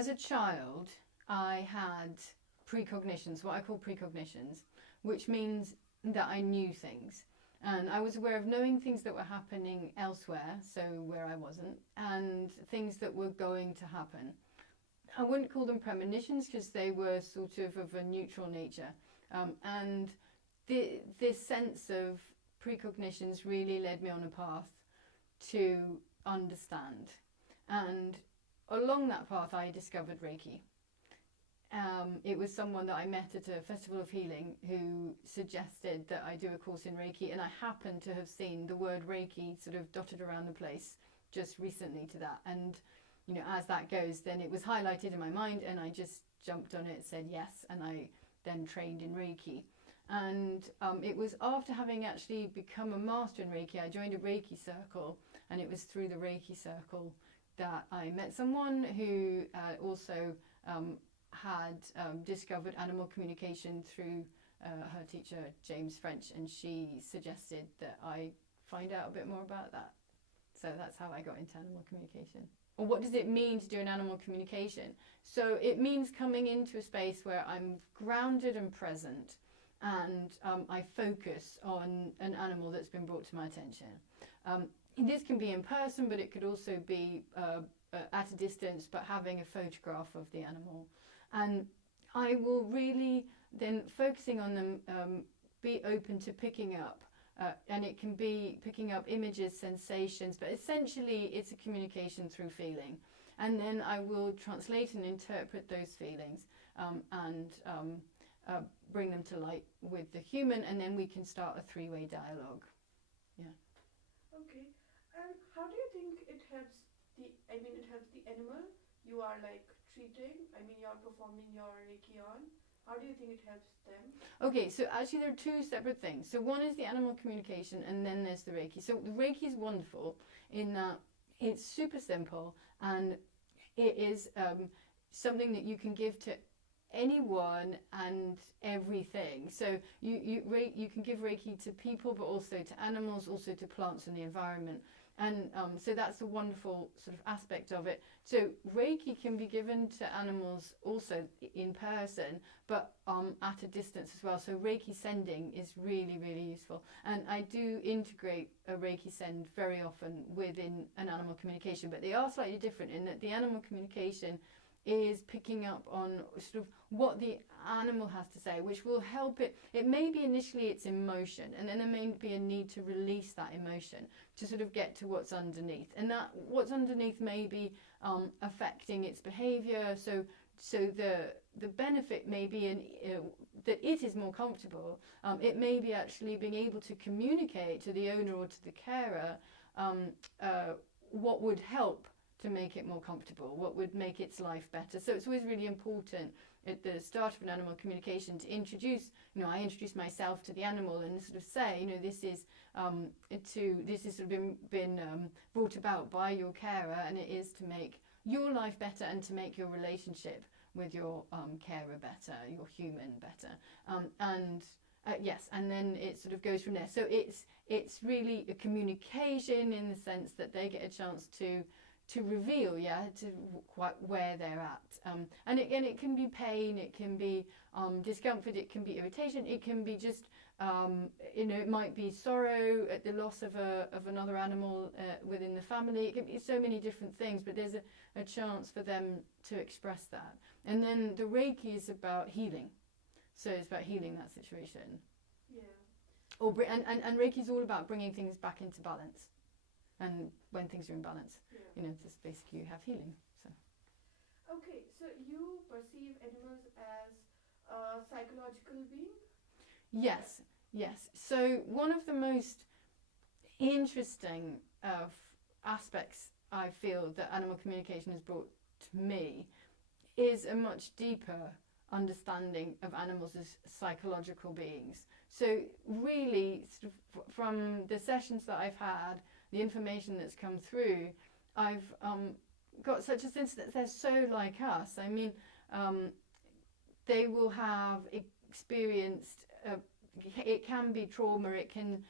as a child, I had precognitions, what I call precognitions, which means that I knew things. And I was aware of knowing things that were happening elsewhere, so where I wasn't, and things that were going to happen. I wouldn't call them premonitions because they were sort of a neutral nature. And this sense of precognitions really led me on a path to understand. And along that path, I discovered Reiki. It was someone that I met at a festival of healing who suggested that I do a course in Reiki, and I happened to have seen the word Reiki sort of dotted around the place just recently to that. And you know, as that goes, then it was highlighted in my mind, and I just jumped on it, said yes, and I then trained in Reiki. And it was after having actually become a master in Reiki, I joined a Reiki circle, and it was through the Reiki circle that I met someone who also had discovered animal communication through her teacher, James French, and she suggested that I find out a bit more about that. So that's how I got into animal communication. Well, what does it mean to do an animal communication? So it means coming into a space where I'm grounded and present, and I focus on an animal that's been brought to my attention. This can be in person, but it could also be at a distance, but having a photograph of the animal. And I will really then, focusing on them, be open to picking up, and it can be picking up images, sensations, but essentially it's a communication through feeling. And then I will translate and interpret those feelings and bring them to light with the human, and then we can start a three-way dialogue. Yeah. Okay. And how do you think it helps it helps the animal you are like treating? You're performing your Reiki on. How do you think it helps them? Okay, so actually there are two separate things. So one is the animal communication, and then there's the Reiki. So the Reiki is wonderful in that it's super simple, and it is something that you can give to anyone and everything. So you can give Reiki to people, but also to animals, also to plants and the environment. And so that's a wonderful sort of aspect of it. So Reiki can be given to animals also in person, but at a distance as well. So Reiki sending is really, really useful. And I do integrate a Reiki send very often within an animal communication, but they are slightly different in that the animal communication is picking up on sort of what the animal has to say, which will help it. It may be initially its emotion, and then there may be a need to release that emotion to sort of get to what's underneath, and that what's underneath may be affecting its behavior. So the benefit may be that it is more comfortable. It may be actually being able to communicate to the owner or to the carer what would help to make it more comfortable, what would make its life better. So it's always really important at the start of an animal communication to introduce, I introduce myself to the animal and sort of say, this is sort of been brought about by your carer, and it is to make your life better and to make your relationship with your carer better, your human better. Yes, and then it sort of goes from there. So it's really a communication in the sense that they get a chance to reveal, to quite where they're at. And again, it can be pain, it can be discomfort, it can be irritation, it can be just, it might be sorrow at the loss of another animal within the family. It can be so many different things, but there's a chance for them to express that. And then the Reiki is about healing. So it's about healing that situation. Yeah. And Reiki is all about bringing things back into balance. And when things are in balance, just basically you have healing. So. Okay, so you perceive animals as a psychological being? Yes. So one of the most interesting aspects I feel that animal communication has brought to me is a much deeper understanding of animals as psychological beings. So really, sort of from the sessions that I've had, the information that's come through, I've got such a sense that they're so like us. They will have experienced, it can be trauma, it can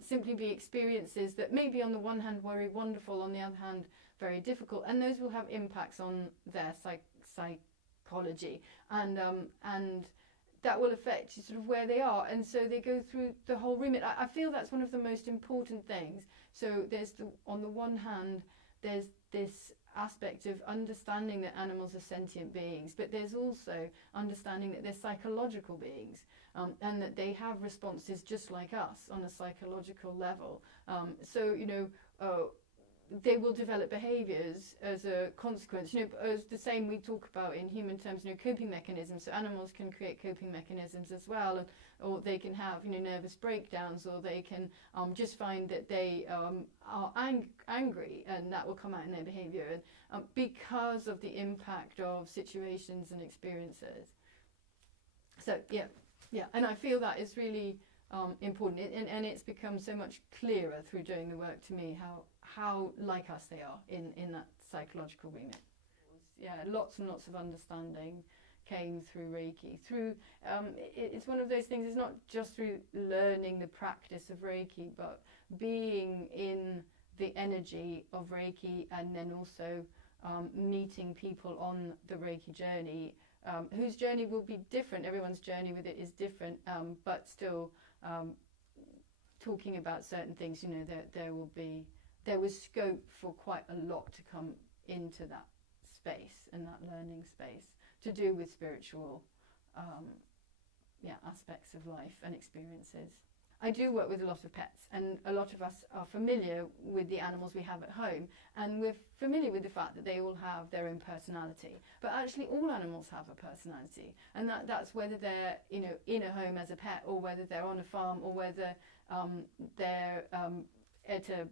simply be experiences that maybe on the one hand very wonderful, on the other hand very difficult, and those will have impacts on their psychology, and that will affect sort of where they are, and so they go through the whole remit. I feel that's one of the most important things. So there's on the one hand, there's this aspect of understanding that animals are sentient beings, but there's also understanding that they're psychological beings, and that they have responses just like us on a psychological level. So they will develop behaviours as a consequence. As the same we talk about in human terms, coping mechanisms. So animals can create coping mechanisms as well, or they can have, nervous breakdowns, or they can just find that they are angry, and that will come out in their behaviour, because of the impact of situations and experiences. So yeah, and I feel that is really important, and it's become so much clearer through doing the work to me how like us they are in that psychological remit. Yeah, lots and lots of understanding came through Reiki. It's one of those things, it's not just through learning the practice of Reiki, but being in the energy of Reiki, and then also meeting people on the Reiki journey, whose journey will be different. Everyone's journey with it is different, but still talking about certain things, there was scope for quite a lot to come into that space and that learning space to do with spiritual aspects of life and experiences. I do work with a lot of pets, and a lot of us are familiar with the animals we have at home, and we're familiar with the fact that they all have their own personality. But actually all animals have a personality, and that's whether they're in a home as a pet, or whether they're on a farm, or whether they're at a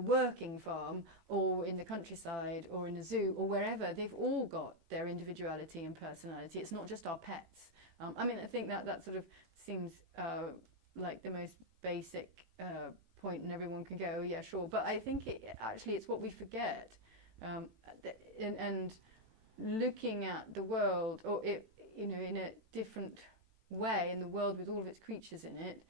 working farm, or in the countryside, or in a zoo, or wherever. They've all got their individuality and personality. It's not just our pets. I think that sort of seems like the most basic point, and everyone can go, oh yeah, sure. But I think it's what we forget, and looking at the world, or in a different way, in the world with all of its creatures in it.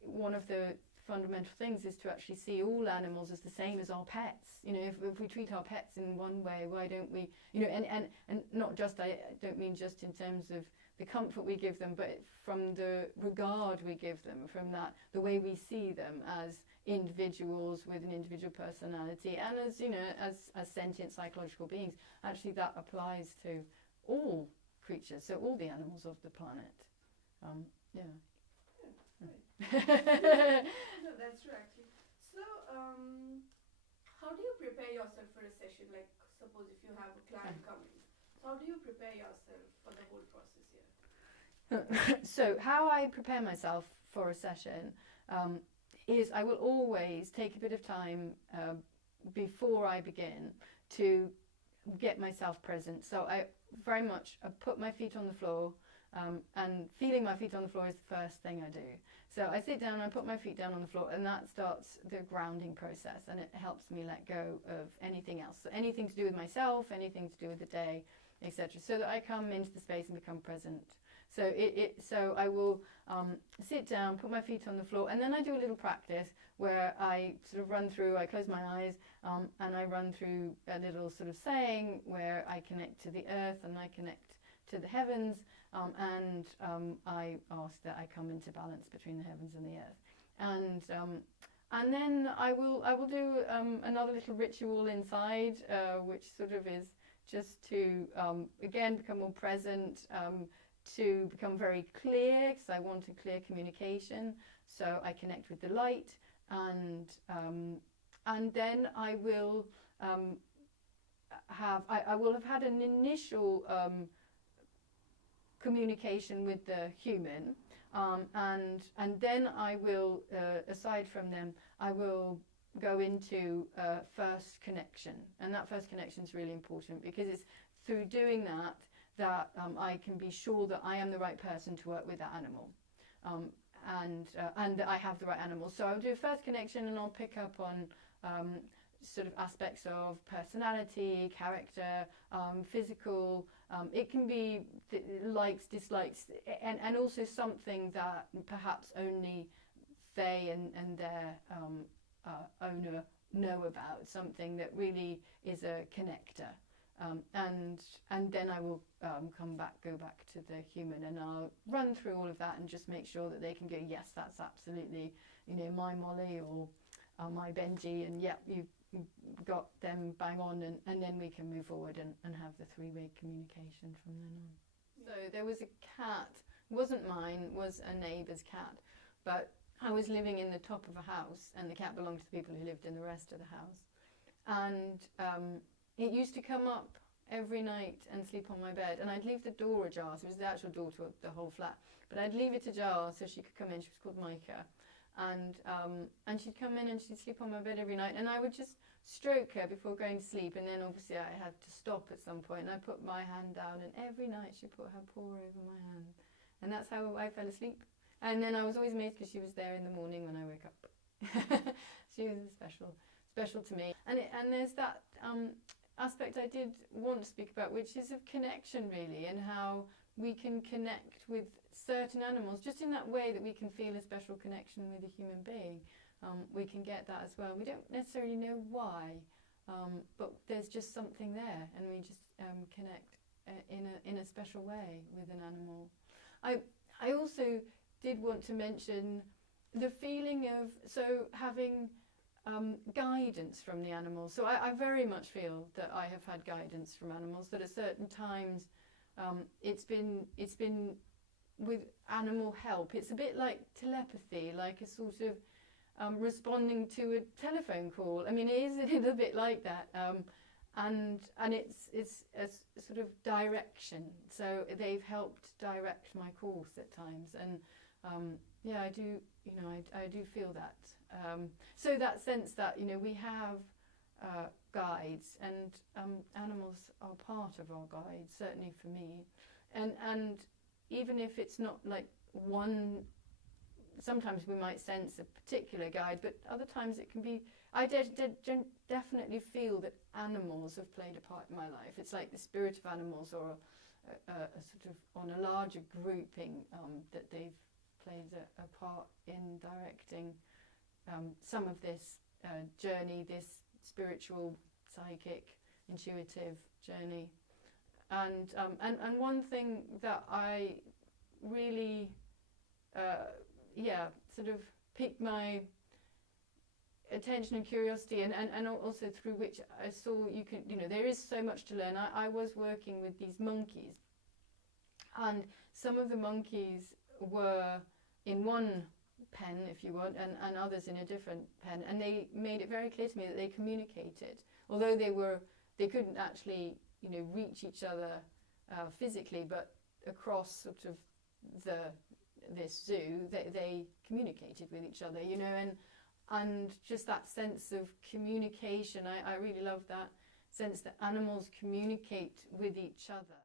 One of the fundamental things is to actually see all animals as the same as our pets. If we treat our pets in one way, why don't we? And not just, I don't mean just in terms of the comfort we give them, but from the regard we give them, from the way we see them as individuals with an individual personality, and as sentient psychological beings. Actually, that applies to all creatures, so all the animals of the planet. Right. No, that's true actually. So, how do you prepare yourself for a session? Like, suppose if you have a client coming, how do you prepare yourself for the whole process here? So, how I prepare myself for a session is I will always take a bit of time before I begin to get myself present. So I put my feet on the floor, and feeling my feet on the floor is the first thing I do. So I sit down, I put my feet down on the floor, and that starts the grounding process, and it helps me let go of anything else. So anything to do with myself, anything to do with the day, etc. So that I come into the space and become present. So so I will sit down, put my feet on the floor, and then I do a little practice where I sort of I close my eyes, and I run through a little sort of saying where I connect to the earth and I connect to the heavens, and I ask that I come into balance between the heavens and the earth. And then I will do another little ritual inside, which sort of is just to again become more present, to become very clear, because I want a clear communication. So I connect with the light, and then I will have had an initial communication with the human, and then I will, aside from them, I will go into first connection, and that first connection is really important, because it's through doing that I can be sure that I am the right person to work with that animal, and that I have the right animal. So I'll do a first connection, and I'll pick up on sort of aspects of personality, character, physical. It can be likes, dislikes, and also something that perhaps only they and their owner know about, something that really is a connector. And then I will go back to the human, and I'll run through all of that and just make sure that they can go, yes, that's absolutely, my Molly or my Benji, and yep, you've got them bang on, and then we can move forward and have the three-way communication from then on. So there was a cat, wasn't mine, was a neighbour's cat, but I was living in the top of a house, and the cat belonged to the people who lived in the rest of the house. And it used to come up every night and sleep on my bed, and I'd leave the door ajar, so it was the actual door to the whole flat, but I'd leave it ajar so she could come in. She was called Micah, and she'd come in and she'd sleep on my bed every night, and I would just stroke her before going to sleep, and then obviously I had to stop at some point, and I put my hand down, and every night she put her paw over my hand, and that's how I fell asleep. And then I was always amazed because she was there in the morning when I woke up. She was special to me, and there's that aspect I did want to speak about, which is of connection, really, and how we can connect with certain animals just in that way that we can feel a special connection with a human being. We can get that as well. We don't necessarily know why, but there's just something there, and we just connect in a special way with an animal. I also did want to mention the feeling of having guidance from the animals. So I very much feel that I have had guidance from animals, that at certain times it's been with animal help. It's a bit like telepathy, like a sort of responding to a telephone call. I mean, it is a little bit like that, and it's a sort of direction. So they've helped direct my course at times, and yeah, I do. I do feel that. So that sense that we have guides, and animals are part of our guides. Certainly for me, and even if it's not like one. Sometimes we might sense a particular guide, but other times it can be. I definitely feel that animals have played a part in my life. It's like the spirit of animals, or a sort of on a larger grouping, that they've played a part in directing some of this journey, this spiritual, psychic, intuitive journey. And one thing that I really sort of piqued my attention and curiosity, and also through which I saw there is so much to learn. I was working with these monkeys, and some of the monkeys were in one pen, if you want, and others in a different pen, and they made it very clear to me that they communicated, although they couldn't actually reach each other physically, but across sort of this zoo, they communicated with each other, and just that sense of communication. I really love that sense that animals communicate with each other.